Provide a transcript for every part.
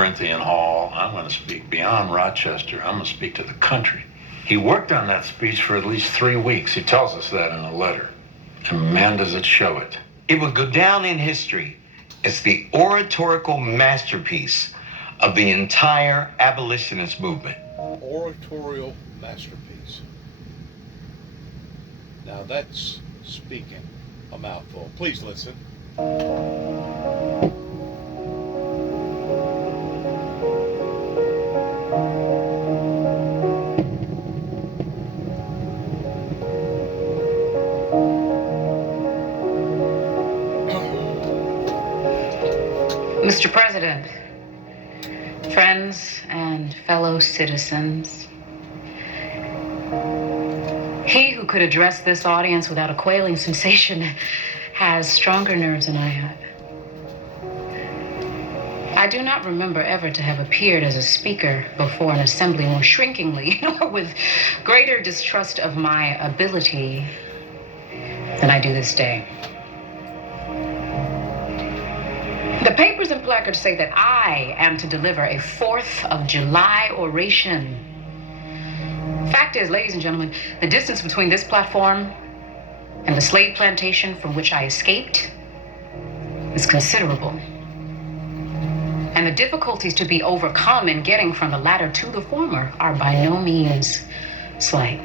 Corinthian Hall. I'm going to speak beyond Rochester. I'm going to speak to the country. He worked on that speech for at least 3 weeks. He tells us that in a letter. And man, does it show it. It would go down in history as the oratorical masterpiece of the entire abolitionist movement. Oratorial masterpiece. Now that's speaking a mouthful. Please listen. Mr. President, friends and fellow citizens, he who could address this audience without a quailing sensation has stronger nerves than I have. I do not remember ever to have appeared as a speaker before an assembly more shrinkingly, nor with greater distrust of my ability than I do this day. The papers and placards say that I am to deliver a 4th of July oration. Fact is, ladies and gentlemen, the distance between this platform and the slave plantation from which I escaped is considerable. And the difficulties to be overcome in getting from the latter to the former are by no means slight.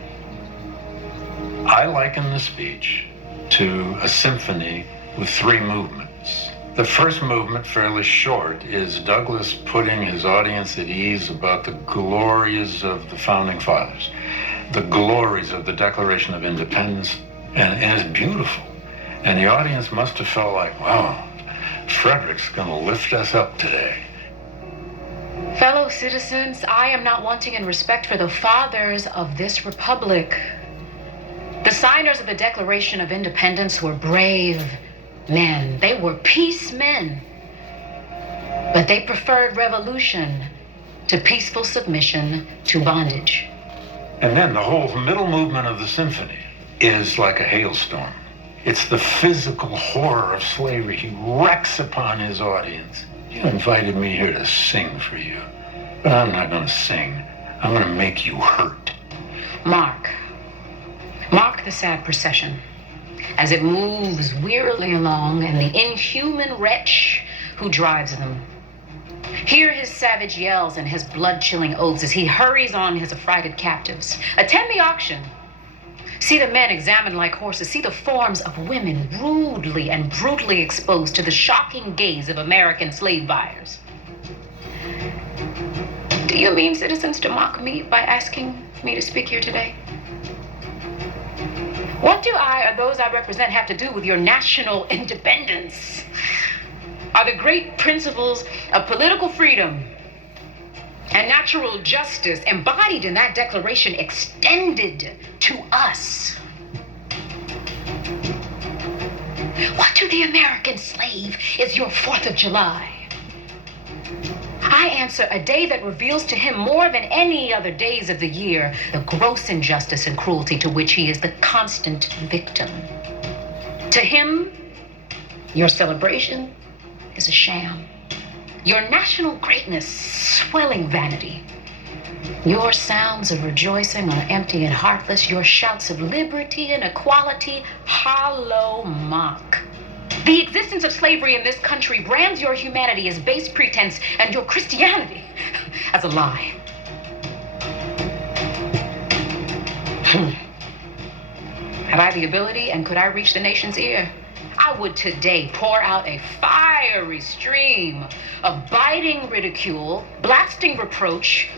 I liken the speech to a symphony with 3 movements. The first movement, fairly short, is Douglas putting his audience at ease about the glories of the Founding Fathers, the glories of the Declaration of Independence, and it's beautiful. And the audience must have felt like, wow, Frederick's going to lift us up today. Fellow citizens, I am not wanting in respect for the fathers of this republic. The signers of the Declaration of Independence were brave men. They were peace men. But they preferred revolution to peaceful submission to bondage. And then the whole middle movement of the symphony is like a hailstorm. It's the physical horror of slavery. He wrecks upon his audience. You invited me here to sing for you, but I'm not going to sing. I'm going to make you hurt. Mark the sad procession as it moves wearily along, and the inhuman wretch who drives them. Hear his savage yells and his blood-chilling oaths as he hurries on his affrighted captives. Attend the auction. See the men examined like horses. See the forms of women rudely and brutally exposed to the shocking gaze of American slave buyers. Do you mean, citizens, to mock me by asking me to speak here today? What do I or those I represent have to do with your national independence? Are the great principles of political freedom and natural justice embodied in that declaration extended to us? What to the American slave is your 4th of July? I answer, a day that reveals to him more than any other days of the year the gross injustice and cruelty to which he is the constant victim. To him, your celebration is a sham. Your national greatness, swelling vanity. Your sounds of rejoicing are empty and heartless. Your shouts of liberty and equality, hollow mock. The existence of slavery in this country brands your humanity as base pretense and your Christianity as a lie. Had I the ability and could I reach the nation's ear, I would today pour out a fiery stream of biting ridicule, blasting reproach,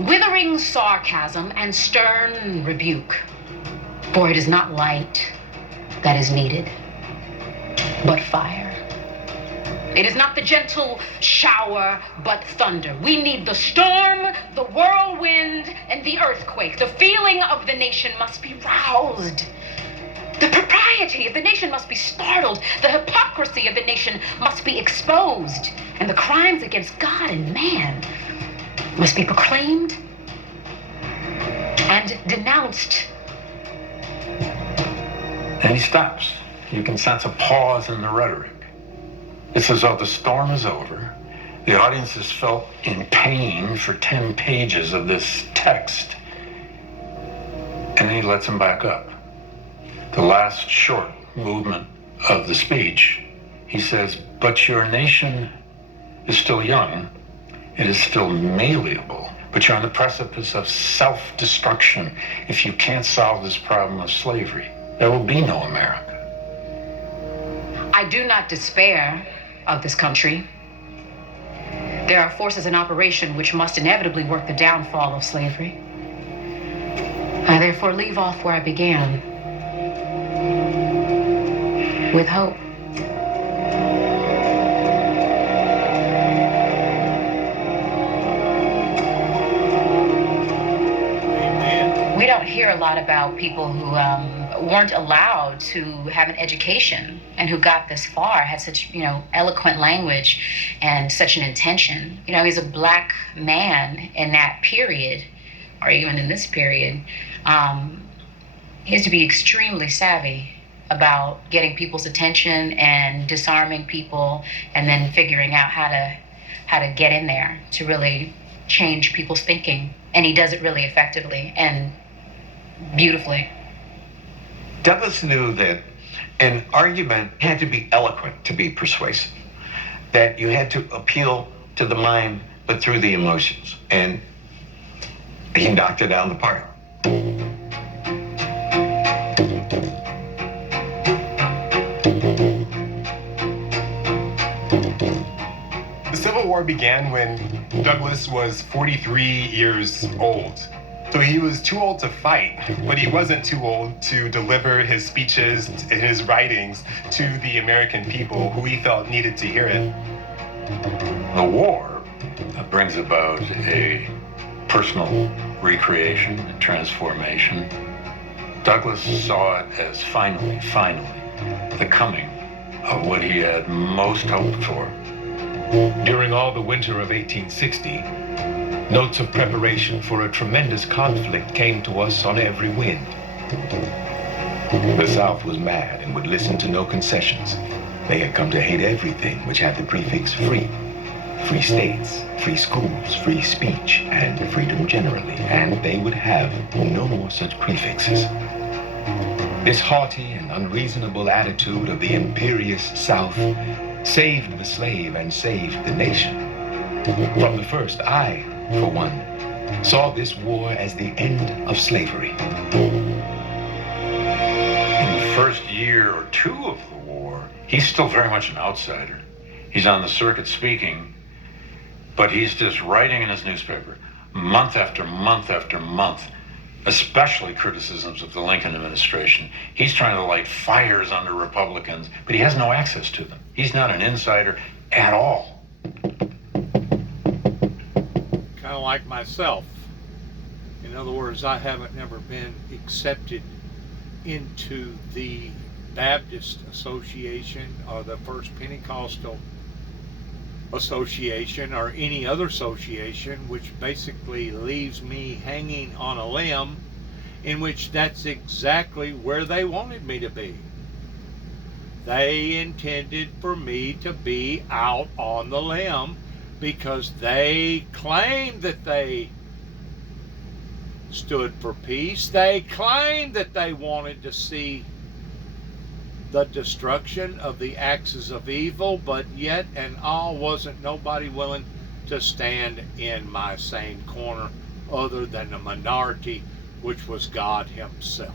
withering sarcasm, and stern rebuke. For it is not light that is needed, but fire. It is not the gentle shower, but thunder. We need the storm, the whirlwind, and the earthquake. The feeling of the nation must be roused. The propriety of the nation must be startled. The hypocrisy of the nation must be exposed. And the crimes against God and man must be proclaimed and denounced. And he stops. You can sense a pause in the rhetoric. It's as though the storm is over The audiences felt in pain for 10 pages of this text, and then he lets them back up. The last short movement of the speech, he says, but your nation is still young, it is still malleable, but you're on the precipice of self-destruction if you can't solve this problem of slavery. There will be no America. I do not despair of this country. There are forces in operation which must inevitably work the downfall of slavery. I therefore leave off where I began, with hope. We don't hear a lot about people who weren't allowed to have an education and who got this far, had such, eloquent language and such an intention. He's a black man in that period, or even in this period. He has to be extremely savvy about getting people's attention and disarming people, and then figuring out how to get in there to really change people's thinking. And he does it really effectively and beautifully. Douglas knew that an argument had to be eloquent to be persuasive, that you had to appeal to the mind, but through the emotions. And he knocked it out of the park. The Civil War began when Douglas was 43 years old. So he was too old to fight, but he wasn't too old to deliver his speeches and his writings to the American people who he felt needed to hear it. The war brings about a personal recreation and transformation. Douglas saw it as finally, the coming of what he had most hoped for. During all the winter of 1860, notes of preparation for a tremendous conflict came to us on every wind. The South was mad and would listen to no concessions. They had come to hate everything which had the prefix free. Free states, free schools, free speech, and freedom generally, and they would have no more such prefixes. This haughty and unreasonable attitude of the imperious South saved the slave and saved the nation. From the first, I, for one, saw this war as the end of slavery. In the first year or two of the war, he's still very much an outsider. He's on the circuit speaking, but he's just writing in his newspaper, month after month after month, especially criticisms of the Lincoln administration. He's trying to light fires under Republicans, but he has no access to them. He's not an insider at all. Kind of like myself. In other words, I haven't never been accepted into the Baptist Association or the First Pentecostal Association or any other association, which basically leaves me hanging on a limb, in which that's exactly where they wanted me to be. They intended for me to be out on the limb because they claimed that they stood for peace. They claimed that they wanted to see the destruction of the axis of evil, but yet and all wasn't nobody willing to stand in my same corner other than the minority, which was God himself.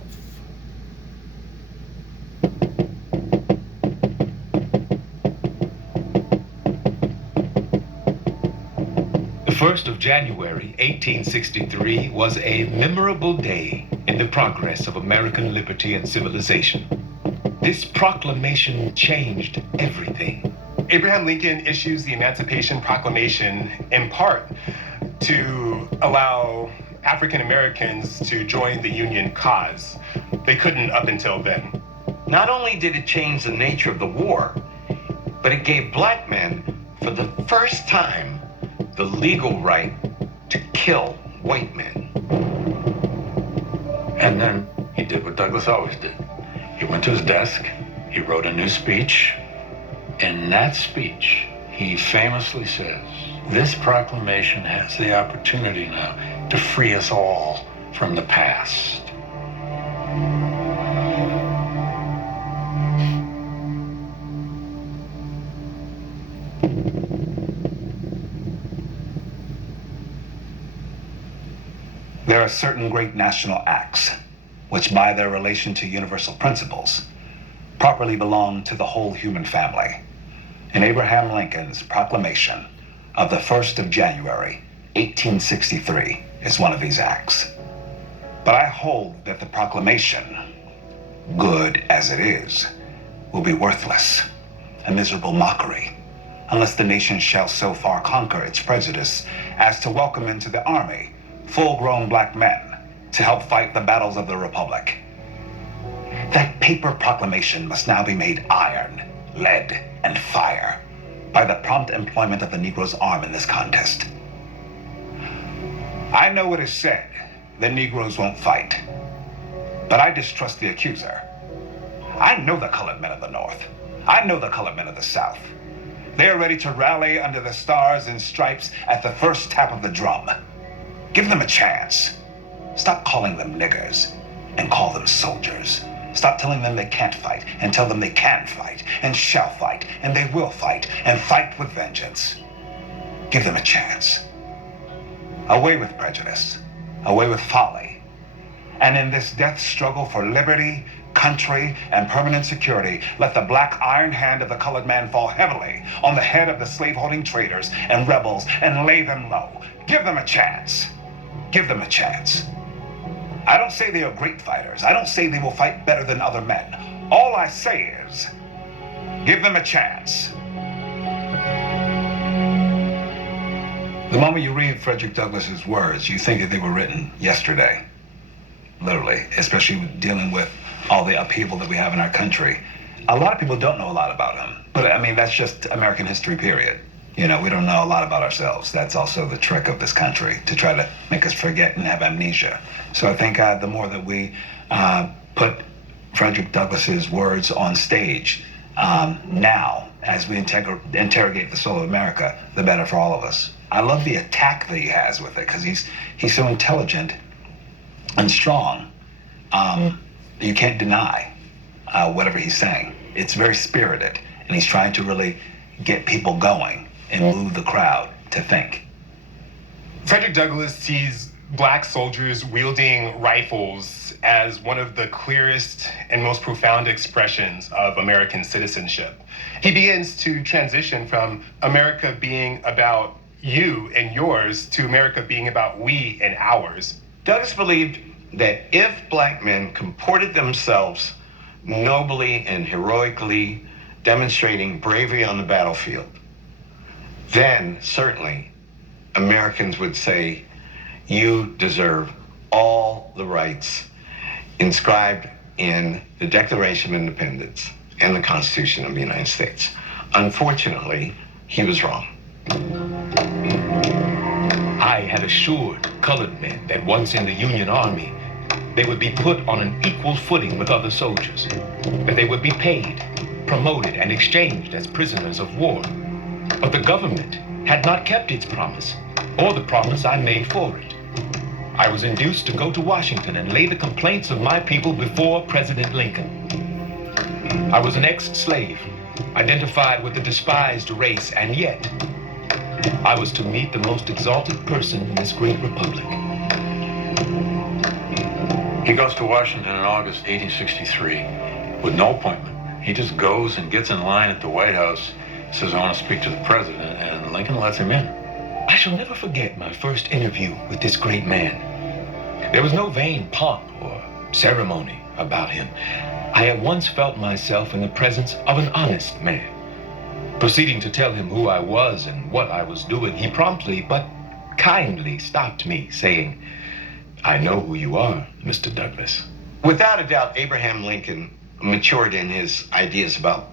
The 1st of January, 1863 was a memorable day in the progress of American liberty and civilization. This proclamation changed everything. Abraham Lincoln issues the Emancipation Proclamation in part to allow African Americans to join the Union cause. They couldn't up until then. Not only did it change the nature of the war, but it gave black men, for the first time, the legal right to kill white men. And then he did what Douglas always did. He went to his desk, he wrote a new speech. In that speech, he famously says, "This proclamation has the opportunity now to free us all from the past." There are certain great national acts which, by their relation to universal principles, properly belong to the whole human family. And Abraham Lincoln's proclamation of the 1st of January, 1863, is one of these acts. But I hold that the proclamation, good as it is, will be worthless, a miserable mockery, unless the nation shall so far conquer its prejudice as to welcome into the army full-grown black men to help fight the battles of the Republic. That paper proclamation must now be made iron, lead, and fire by the prompt employment of the Negro's arm in this contest. I know it is said the Negroes won't fight, but I distrust the accuser. I know the colored men of the North. I know the colored men of the South. They are ready to rally under the stars and stripes at the first tap of the drum. Give them a chance. Stop calling them niggers and call them soldiers. Stop telling them they can't fight and tell them they can fight and shall fight and they will fight and fight with vengeance. Give them a chance. Away with prejudice. Away with folly. And in this death struggle for liberty, country, and permanent security, let the black iron hand of the colored man fall heavily on the head of the slaveholding traitors and rebels and lay them low. Give them a chance. Give them a chance. I don't say they are great fighters. I don't say they will fight better than other men. All I say is, give them a chance. The moment you read Frederick Douglass's words, you think that they were written yesterday. Literally, especially dealing with all the upheaval that we have in our country. A lot of people don't know a lot about him. But I mean, that's just American history, period. You know, we don't know a lot about ourselves. That's also the trick of this country, to try to make us forget and have amnesia. So I think the more that we put Frederick Douglass's words on stage now, as we interrogate the soul of America, the better for all of us. I love the attack that he has with it, because he's so intelligent and strong. You can't deny whatever he's saying. It's very spirited, and he's trying to really get people going and move the crowd to think. Frederick Douglass sees black soldiers wielding rifles as one of the clearest and most profound expressions of American citizenship. He begins to transition from America being about you and yours to America being about we and ours. Douglass believed that if black men comported themselves nobly and heroically, demonstrating bravery on the battlefield, then certainly Americans would say, you deserve all the rights inscribed in the Declaration of Independence and the Constitution of the United States. Unfortunately, he was wrong. I had assured colored men that once in the Union Army, they would be put on an equal footing with other soldiers, that they would be paid, promoted, and exchanged as prisoners of war. But the government had not kept its promise, or the promise I made for it. I was induced to go to Washington and lay the complaints of my people before President Lincoln. I was an ex-slave, identified with the despised race, and yet I was to meet the most exalted person in this great republic. He goes to Washington in August 1863 with no appointment. He just goes and gets in line at the White House, says, I want to speak to the president, and Lincoln lets him in. I shall never forget my first interview with this great man. There was no vain pomp or ceremony about him. I at once felt myself in the presence of an honest man. Proceeding to tell him who I was and what I was doing, he promptly but kindly stopped me, saying, I know who you are, Mr. Douglass. Without a doubt, Abraham Lincoln matured in his ideas about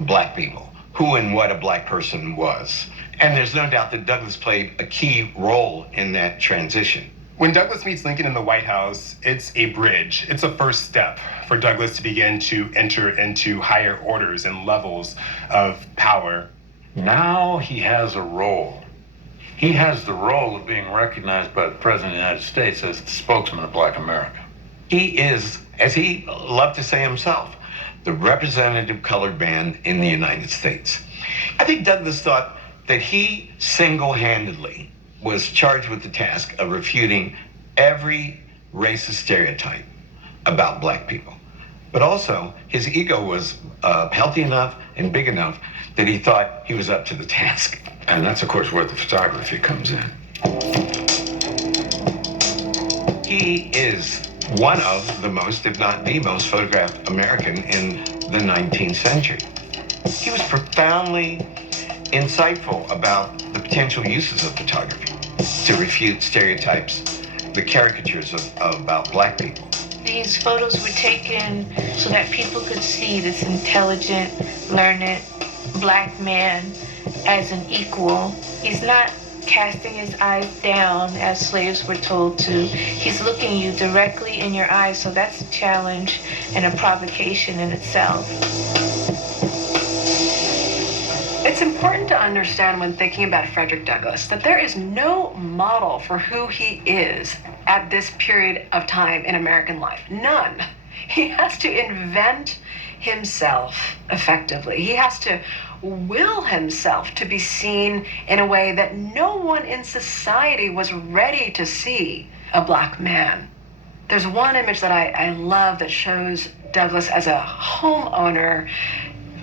black people, who and what a black person was. And there's no doubt that Douglass played a key role in that transition. When Douglass meets Lincoln in the White House, it's a bridge. It's a first step for Douglass to begin to enter into higher orders and levels of power. Now he has a role. He has the role of being recognized by the President of the United States as the spokesman of Black America. He is, as he loved to say himself, the representative colored man in the United States. I think Douglas thought that he single-handedly was charged with the task of refuting every racist stereotype about black people. But also, his ego was healthy enough and big enough that he thought he was up to the task. And that's, of course, where the photography comes in. He is one of the most, if not the most, photographed American in the 19th century. He was profoundly insightful about the potential uses of photography to refute stereotypes, the caricatures about black people. These photos were taken so that people could see this intelligent, learned black man as an equal. He's not casting his eyes down as slaves were told to. He's looking you directly in your eyes, so that's a challenge and a provocation in itself. It's important to understand when thinking about Frederick Douglass that there is no model for who he is at this period of time in American life. None. He has to invent himself effectively. He has to will himself to be seen in a way that no one in society was ready to see a black man. There's one image that I love that shows Douglass as a homeowner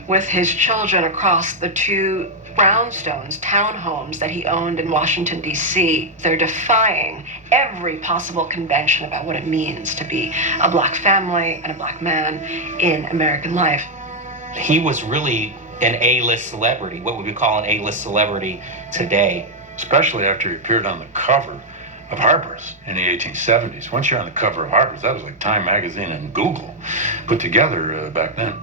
with his children across the two brownstones, townhomes that he owned in Washington, D.C. They're defying every possible convention about what it means to be a black family and a black man in American life. He was really an A-list celebrity, what we would call an A-list celebrity today. Especially after he appeared on the cover of Harper's in the 1870s. Once you're on the cover of Harper's, that was like Time Magazine and Google put together back then.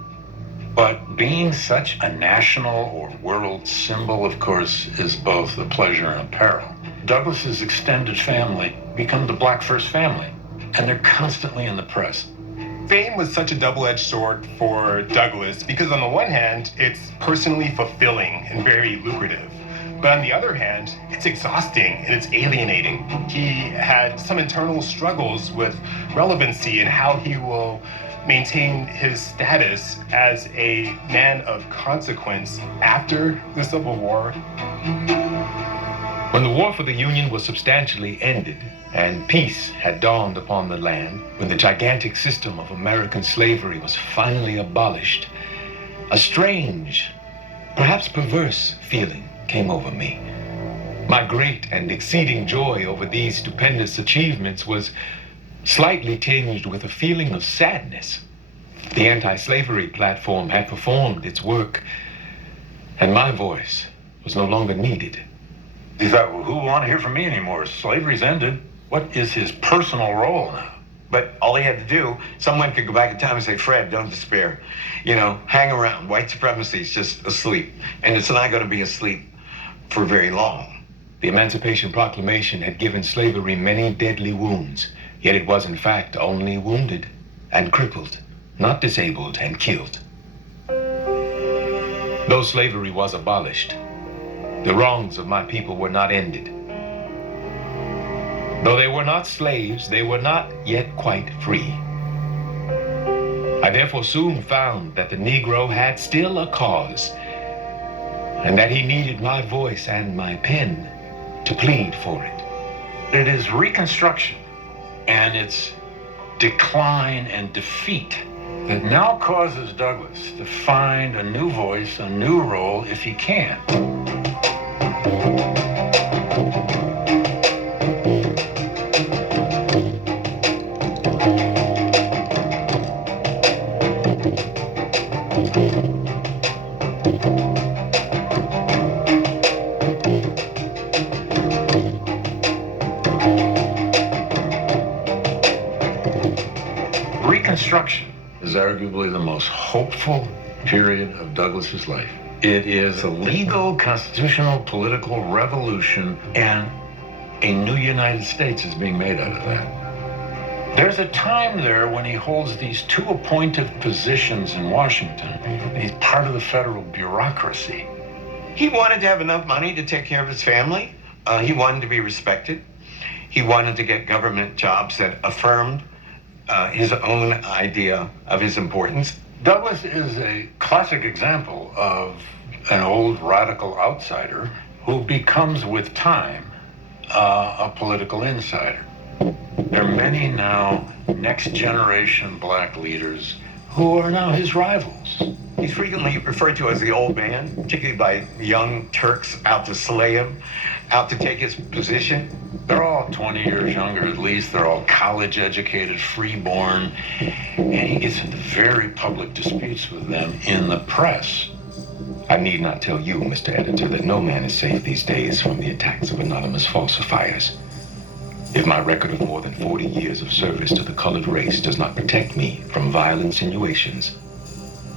But being such a national or world symbol, of course, is both a pleasure and a peril. Douglass's extended family become the black first family, and they're constantly in the press. Fame was such a double-edged sword for Douglass because on the one hand, it's personally fulfilling and very lucrative. But on the other hand, it's exhausting and it's alienating. He had some internal struggles with relevancy and how he will maintain his status as a man of consequence after the Civil War. When the war for the Union was substantially ended and peace had dawned upon the land, when the gigantic system of American slavery was finally abolished, a strange, perhaps perverse feeling came over me. My great and exceeding joy over these stupendous achievements was slightly tinged with a feeling of sadness. The anti-slavery platform had performed its work, and my voice was no longer needed. He thought, well, who will want to hear from me anymore? Slavery's ended. What is his personal role now? But all he had to do, someone could go back in time and say, Fred, don't despair. You know, hang around. White supremacy is just asleep. And it's not going to be asleep for very long. The Emancipation Proclamation had given slavery many deadly wounds, yet it was in fact only wounded and crippled, not disabled and killed. Though slavery was abolished, the wrongs of my people were not ended. Though they were not slaves, they were not yet quite free. I therefore soon found that the Negro had still a cause, and that he needed my voice and my pen to plead for it. It is Reconstruction and its decline and defeat that now causes Douglass to find a new voice, a new role, if he can. Reconstruction is arguably the most hopeful period of Douglass's life. It is a legal, constitutional, political revolution, and a new United States is being made out of that. There's a time there when he holds these two appointed positions in Washington, and he's part of the federal bureaucracy. He wanted to have enough money to take care of his family. He wanted to be respected. He wanted to get government jobs that affirmed his own idea of his importance. Douglas is a classic example of an old radical outsider who becomes, with time, a political insider. There are many now next generation black leaders who are now his rivals. He's frequently referred to as the old man, particularly by young Turks out to slay him, out to take his position. They're all 20 years younger at least. They're all college educated, freeborn. And he gets into very public disputes with them in the press. I need not tell you, Mr. Editor, that no man is safe these days from the attacks of anonymous falsifiers. If my record of more than 40 years of service to the colored race does not protect me from vile insinuations,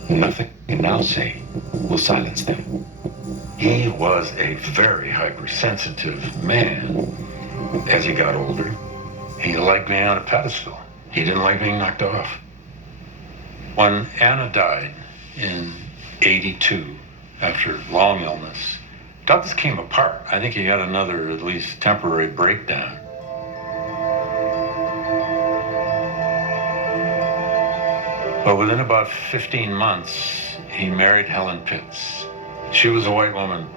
nothing I can now say will silence them. He was a very hypersensitive man. As he got older, he liked being on a pedestal. He didn't like being knocked off. When Anna died in '82, after long illness, Douglas came apart. I think he had another, at least temporary, breakdown. But within about 15 months, he married Helen Pitts. She was a white woman,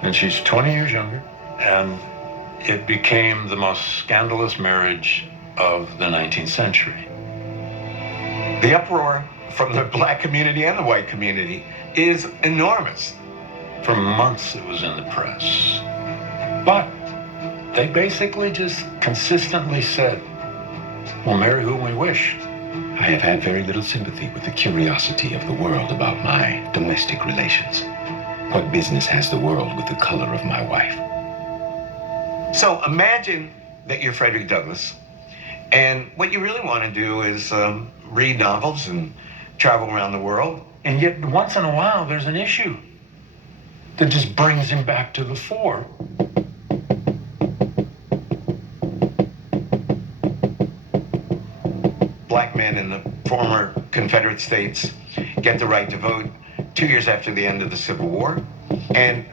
and she's 20 years younger, and it became the most scandalous marriage of the 19th century. The uproar from the black community and the white community is enormous. For months it was in the press. But they basically just consistently said, we'll marry whom we wish. I have had very little sympathy with the curiosity of the world about my domestic relations. What business has the world with the color of my wife? So imagine that you're Frederick Douglass, and what you really want to do is read novels and travel around the world. And yet, once in a while, there's an issue that just brings him back to the fore. Black men in the former Confederate States get the right to vote 2 years after the end of the Civil War, and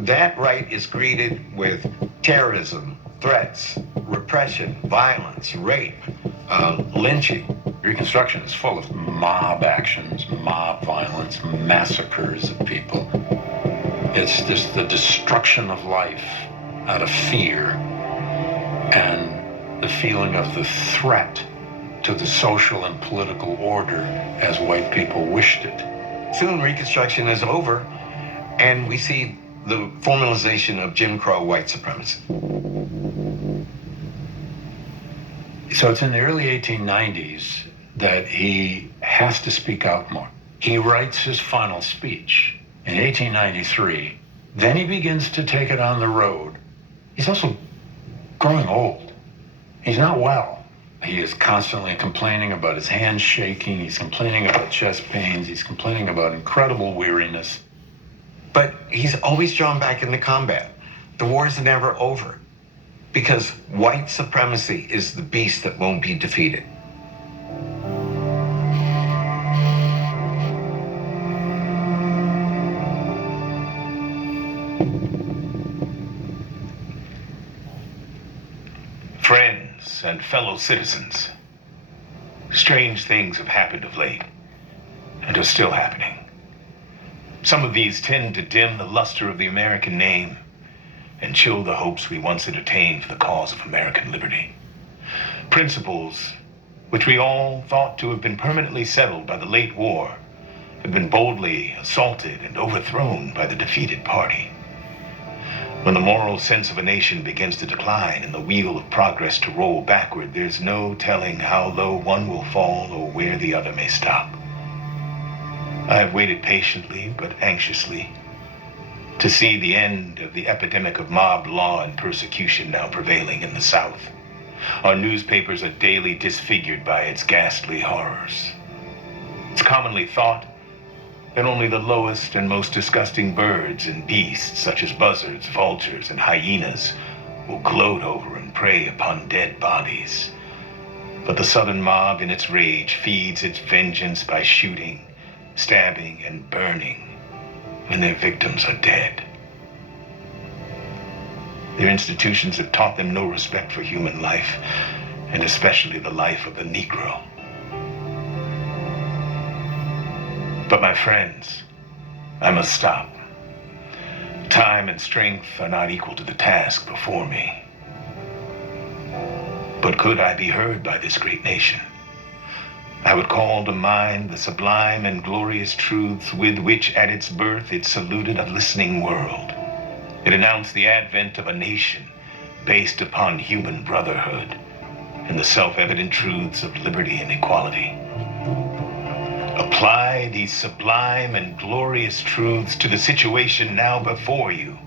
that right is greeted with terrorism, threats, repression, violence, rape, lynching. Reconstruction is full of mob actions, mob violence, massacres of people. It's just the destruction of life out of fear and the feeling of the threat to the social and political order as white people wished it. Soon Reconstruction is over, and we see the formalization of Jim Crow white supremacy. So it's in the early 1890s that he has to speak out more. He writes his final speech in 1893. Then he begins to take it on the road. He's also growing old. He's not well. He is constantly complaining about his hands shaking. He's complaining about chest pains. He's complaining about incredible weariness. But he's always drawn back into combat. The war's never over, because white supremacy is the beast that won't be defeated. Friends and fellow citizens, strange things have happened of late, and are still happening. Some of these tend to dim the luster of the American name and chill the hopes we once entertained for the cause of American liberty. Principles which we all thought to have been permanently settled by the late war have been boldly assaulted and overthrown by the defeated party. When the moral sense of a nation begins to decline and the wheel of progress to roll backward, there's no telling how low one will fall or where the other may stop. I have waited patiently but anxiously to see the end of the epidemic of mob law and persecution now prevailing in the South. Our newspapers are daily disfigured by its ghastly horrors. It's commonly thought that only the lowest and most disgusting birds and beasts, such as buzzards, vultures, and hyenas, will gloat over and prey upon dead bodies. But the Southern mob, in its rage, feeds its vengeance by shooting, stabbing, and burning. when their victims are dead. Their institutions have taught them no respect for human life, and especially the life of the Negro. But my friends, I must stop. Time and strength are not equal to the task before me. But could I be heard by this great nation, I would call to mind the sublime and glorious truths with which at its birth it saluted a listening world. It announced the advent of a nation based upon human brotherhood and the self-evident truths of liberty and equality. Apply these sublime and glorious truths to the situation now before you.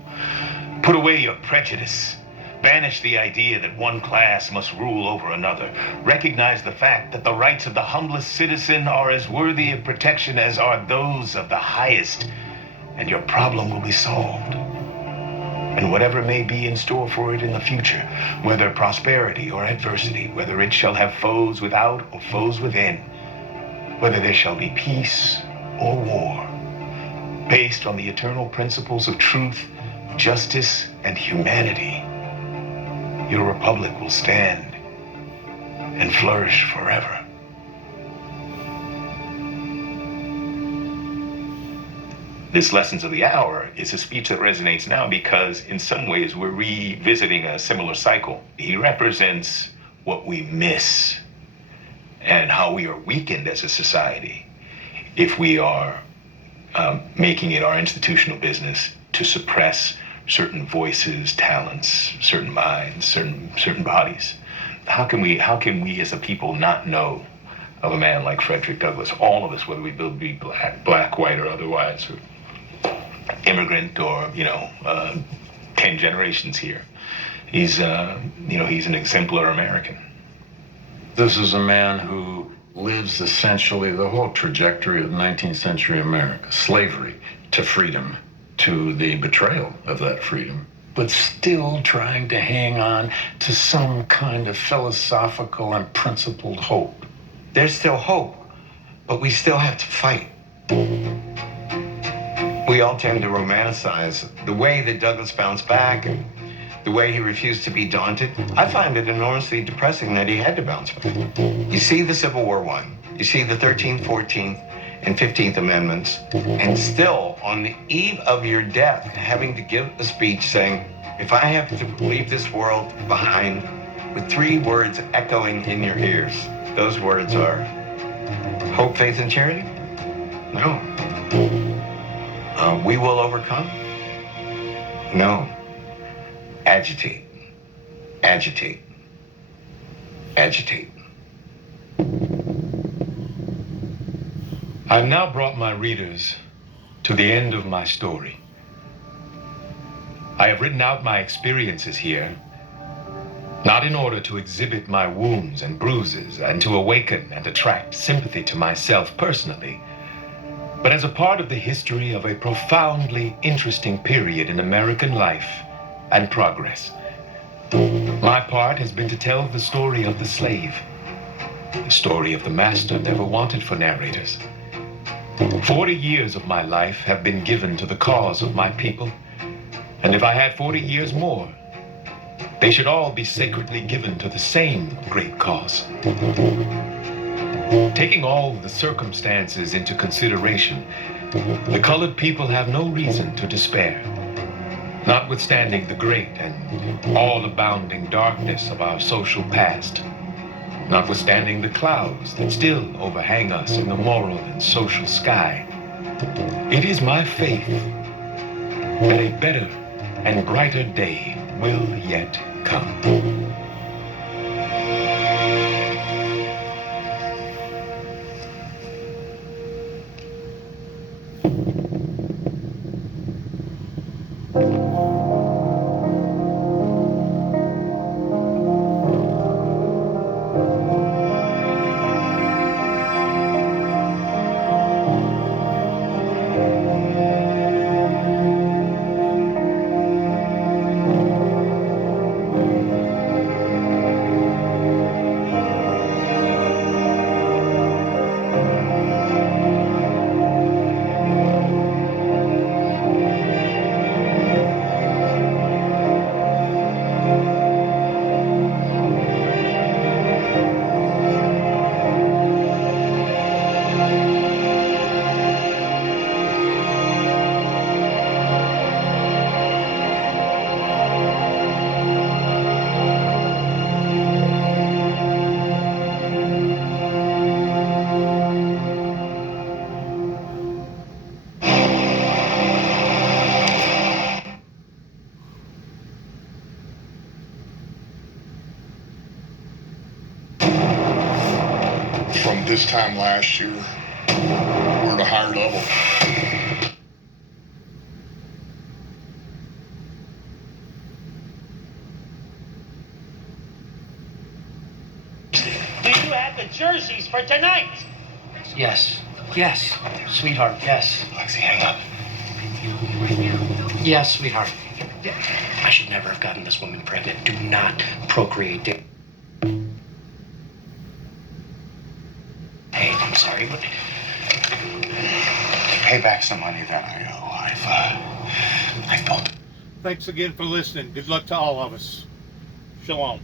Put away your prejudice. Banish the idea that one class must rule over another. Recognize the fact that the rights of the humblest citizen are as worthy of protection as are those of the highest, and your problem will be solved. And whatever may be in store for it in the future, whether prosperity or adversity, whether it shall have foes without or foes within, whether there shall be peace or war, based on the eternal principles of truth, justice, and humanity, your republic will stand and flourish forever. This Lessons of the Hour is a speech that resonates now because in some ways we're revisiting a similar cycle. He represents what we miss and how we are weakened as a society if we are making it our institutional business to suppress certain voices, talents, certain minds, certain bodies. How can we as a people not know of a man like Frederick Douglass? All of us, whether we be black, white, or otherwise, or immigrant, or 10 generations here. He's he's an exemplar American. This is a man who lives essentially the whole trajectory of 19th century America. Slavery to freedom, to the betrayal of that freedom, but still trying to hang on to some kind of philosophical and principled hope. There's still hope, but we still have to fight. We all tend to romanticize the way that Douglass bounced back and the way he refused to be daunted. I find it enormously depressing that he had to bounce back. You see the Civil War won. You see the 13th, 14th, and 15th Amendments, and still on the eve of your death, having to give a speech saying, if I have to leave this world behind with 3 words echoing in your ears, those words are hope, faith, and charity? No. We will overcome? No. Agitate. Agitate. Agitate. I've now brought my readers to the end of my story. I have written out my experiences here, not in order to exhibit my wounds and bruises and to awaken and attract sympathy to myself personally, but as a part of the history of a profoundly interesting period in American life and progress. My part has been to tell the story of the slave, the story of the master never wanted for narrators. 40 years of my life have been given to the cause of my people, and if I had 40 years more, they should all be sacredly given to the same great cause. Taking all the circumstances into consideration, the colored people have no reason to despair, notwithstanding the great and all-abounding darkness of our social past, notwithstanding the clouds that still overhang us in the moral and social sky. It is my faith that a better and brighter day will yet come. this time last year, we're at a higher level. Do you have the jerseys for tonight? Yes. Yes. Sweetheart, yes. Lexi, hang up. Yes, sweetheart. I should never have gotten this woman pregnant. Do not procreate. Hey, I'm sorry, but... Pay back some money that I owe. I felt... Thanks again for listening. Good luck to all of us. Shalom.